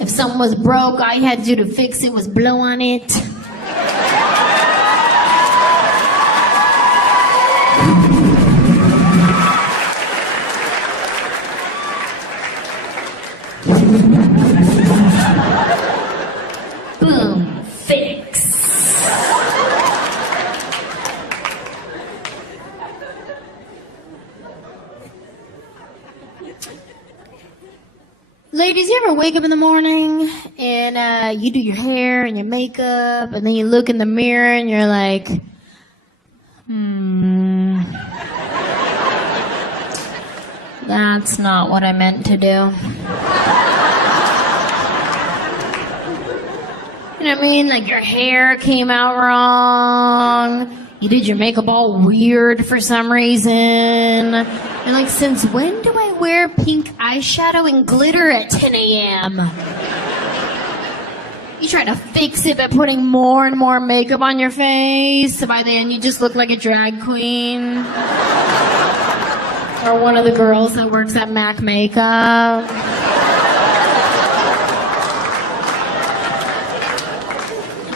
If something was broke, all you had to do to fix it was blow on it. Boom, fix. Ladies, you ever wake up in the morning and you do your hair and your makeup and then you look in the mirror and you're like, that's not what I meant to do. You know what I mean? Like your hair came out wrong. You did your makeup all weird for some reason. And like, since when do I wear pink eyeshadow and glitter at 10 a.m.? You try to fix it by putting more and more makeup on your face. So by the end, you just look like a drag queen. Or one of the girls that works at MAC Makeup.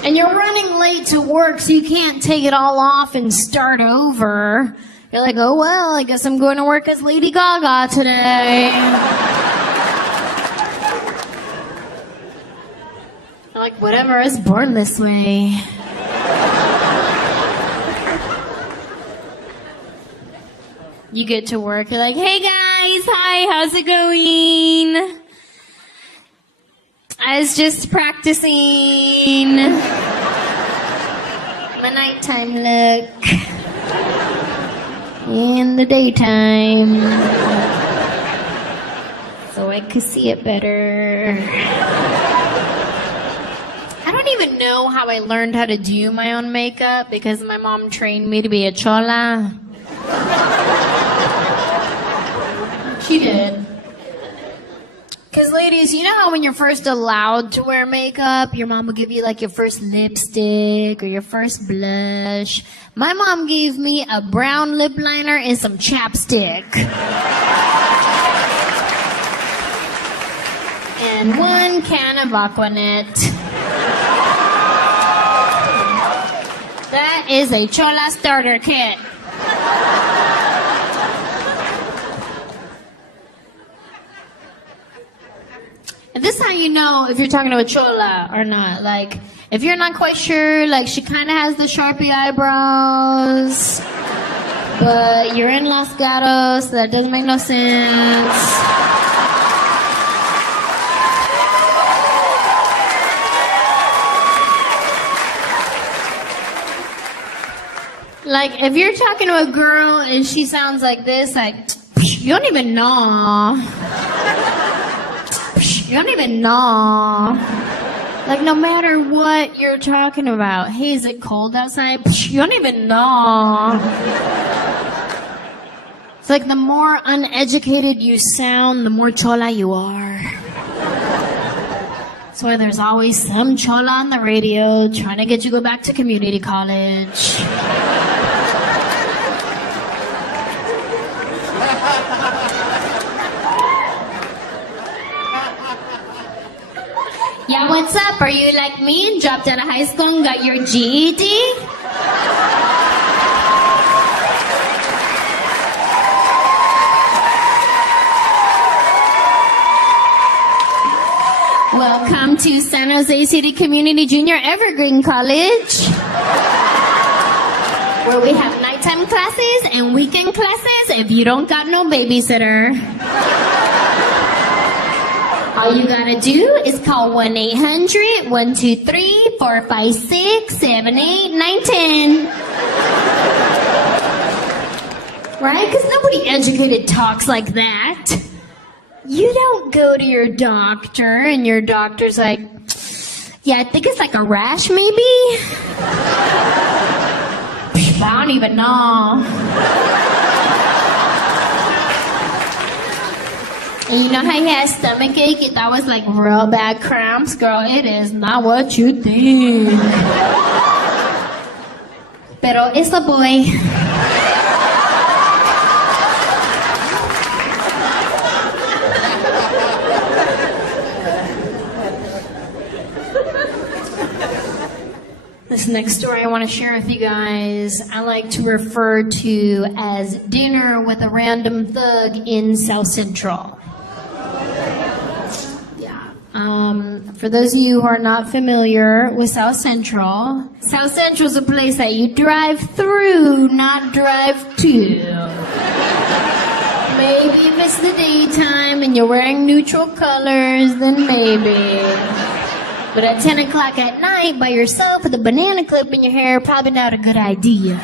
And you're running late to work, so you can't take it all off and start over. You're like, oh, well, I guess I'm going to work as Lady Gaga today. You're like, whatever, I was born this way. You get to work, you're like, hey guys, hi, how's it going? I was just practicing my nighttime look in the daytime so I could see it better. I don't even know how I learned how to do my own makeup because my mom trained me to be a chola. She did. Because ladies, you know how when you're first allowed to wear makeup, your mom will give you like your first lipstick or your first blush? My mom gave me a brown lip liner and some chapstick. And one can of Aquanet. That is a chola starter kit. And this is how you know if you're talking to a chola or not. Like, if you're not quite sure, like, she kind of has the Sharpie eyebrows, but you're in Los Gatos, so that doesn't make no sense. Like, if you're talking to a girl and she sounds like this, like, you don't even know. You don't even know. Like, no matter what you're talking about. Hey, is it cold outside? You don't even know. It's like the more uneducated you sound, the more chola you are. That's why there's always some chola on the radio trying to get you to go back to community college. Ya what's up? Are you like me and dropped out of high school and got your GED? Welcome to San Jose City Community Junior Evergreen College, where we have nighttime classes and weekend classes if you don't got no babysitter. All you gotta do is call 1-800-123-456-78910. Right? Because nobody educated talks like that. You don't go to your doctor and your doctor's like, yeah, I think it's like a rash maybe. I don't even know. And you know how he had stomach ache? You thought it was like real bad cramps? Girl, it is not what you think. Pero it's a boy. This next story I want to share with you guys, I like to refer to as dinner with a random thug in South Central. Yeah. For those of you who are not familiar with South Central is a place that you drive through, not drive to. Maybe if it's the daytime and you're wearing neutral colors, then maybe. But at 10 o'clock at night, by yourself with a banana clip in your hair, probably not a good idea.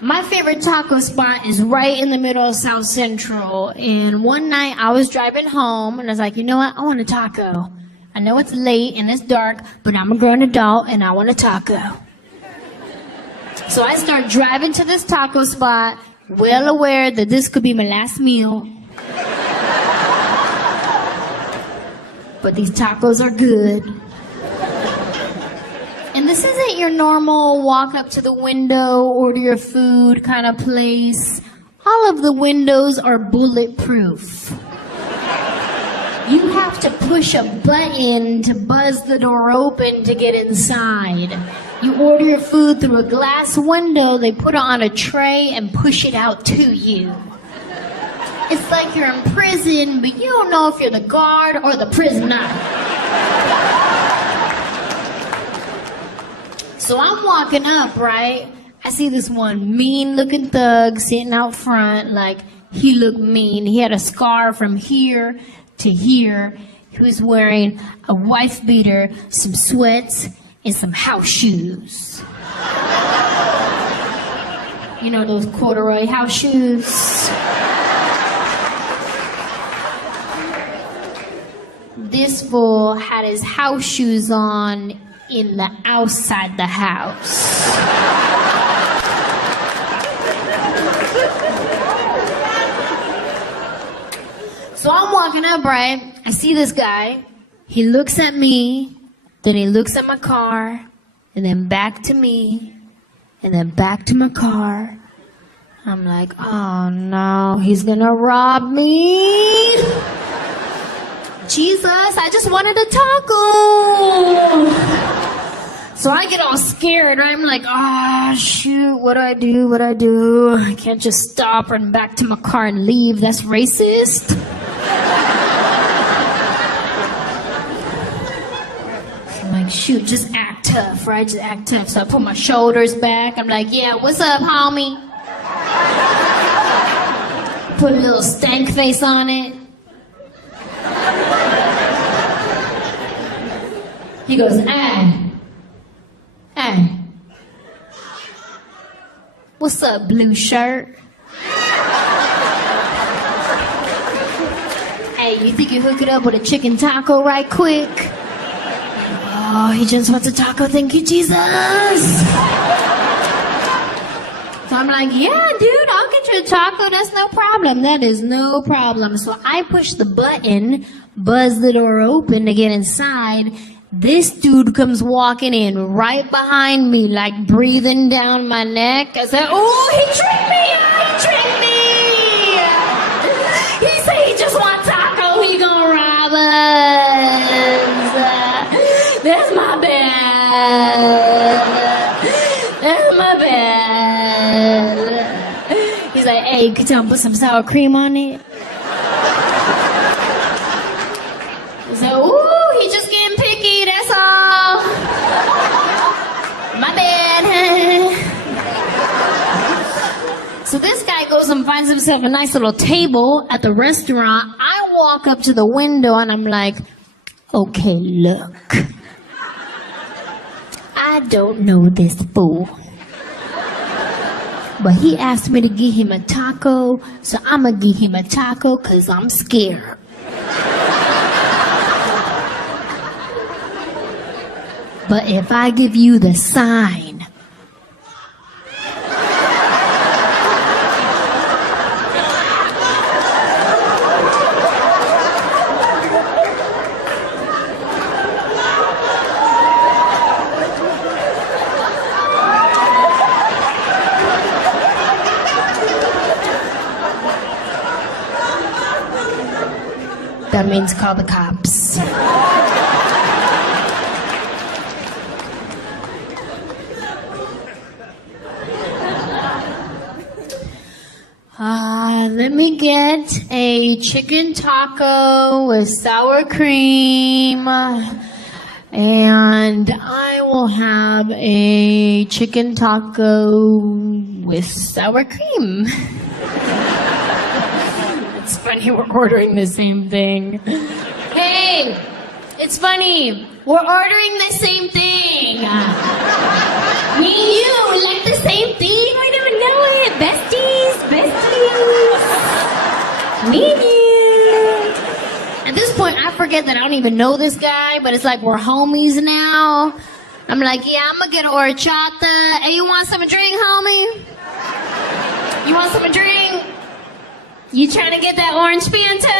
My favorite taco spot is right in the middle of South Central. And one night I was driving home and I was like, you know what? I want a taco. I know it's late and it's dark, but I'm a grown adult and I want a taco. So I start driving to this taco spot, well aware that this could be my last meal. But these tacos are good. And this isn't your normal walk up to the window, order your food kind of place. All of the windows are bulletproof. You have to push a button to buzz the door open to get inside. You order your food through a glass window, they put it on a tray and push it out to you. It's like you're in prison, but you don't know if you're the guard or the prisoner. So I'm walking up, right? I see this one mean-looking thug sitting out front, like he looked mean. He had a scar from here to here. He was wearing a wife beater, some sweats, and some house shoes. You know those corduroy house shoes? This fool had his house shoes on in the outside the house. So I'm walking up, right? I see this guy. He looks at me, then he looks at my car, and then back to me, and then back to my car. I'm like, oh no, he's gonna rob me. Jesus, I just wanted a taco. So I get all scared, right? I'm like, oh, shoot, what do I do? I can't just stop, run back to my car and leave. That's racist. So I'm like, shoot, just act tough, right? Just act tough. So I put my shoulders back. I'm like, yeah, what's up, homie? Put a little stank face on it. He goes, hey. What's up, blue shirt? Hey, you think you hook it up with a chicken taco right quick? Oh, he just wants a taco, thank you, Jesus. So I'm like, yeah, dude, I'll get you a taco, that's no problem. That is no problem. So I push the button, buzz the door open to get inside. This dude comes walking in right behind me, like breathing down my neck. I said, oh, he tricked me! He said he just wants taco, he gonna rob There's my bed. There's my bed. He's like, hey, could you put some sour cream on it? He's like, ooh, he just getting picky, that's all. My bad. So this guy goes and finds himself a nice little table at the restaurant. I walk up to the window and I'm like, okay, look. I don't know this fool. But he asked me to give him a taco, so I'm gonna give him a taco because I'm scared. But if I give you the sign, that means call the cops. Let me get a chicken taco with sour cream, and I will have a chicken taco with sour cream. It's funny, we're ordering the same thing. Hey, it's funny, we're ordering the same thing. Me and you like the same thing. I don't know it. Besties. Me and you. At this point, I forget that I don't even know this guy, but it's like we're homies now. I'm like, yeah, I'm gonna get an horchata. Hey, you want some drink, homie? You want some drink? You trying to get that orange Fanta?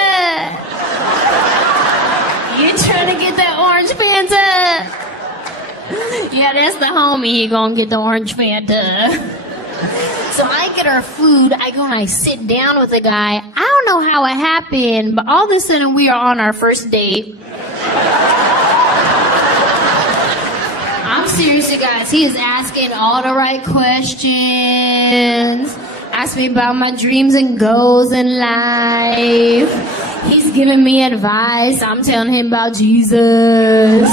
You trying to get that orange Fanta? Yeah, that's the homie. He gonna get the orange Fanta. So I get our food. I go and I sit down with the guy. I don't know how it happened, but all of a sudden we are on our first date. I'm serious, you guys. He is asking all the right questions. Asked me about my dreams and goals in life. He's giving me advice. I'm telling him about Jesus.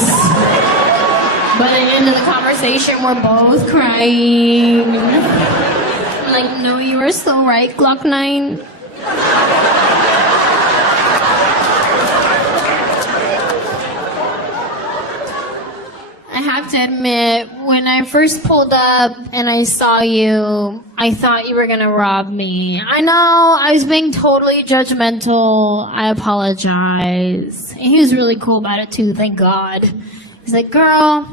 By the end of the conversation, we're both crying. I'm like, no, you are so right, Glock 9. I have to admit, when I first pulled up and I saw you, I thought you were gonna rob me. I know, I was being totally judgmental. I apologize. And he was really cool about it too, thank God. He's like, girl,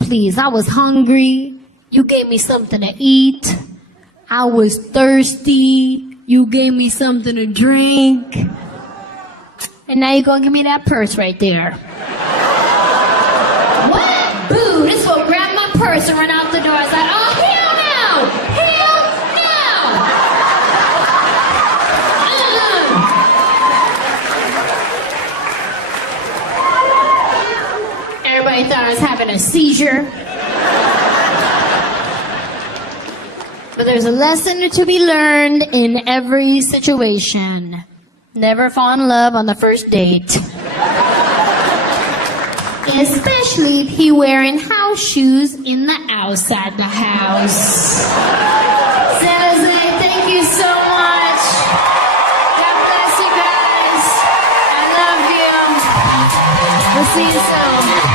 please, I was hungry. You gave me something to eat. I was thirsty. You gave me something to drink. And now you're gonna give me that purse right there. What? Boo, this will grab my purse and run out the door. I was like, oh, hell no! Hell no! Everybody thought I was having a seizure. But there's a lesson to be learned in every situation. Never fall in love on the first date. Especially if you're wearing house shoes in the outside the house. Zezé, thank you so much. God bless you guys. I love you. We'll see you soon.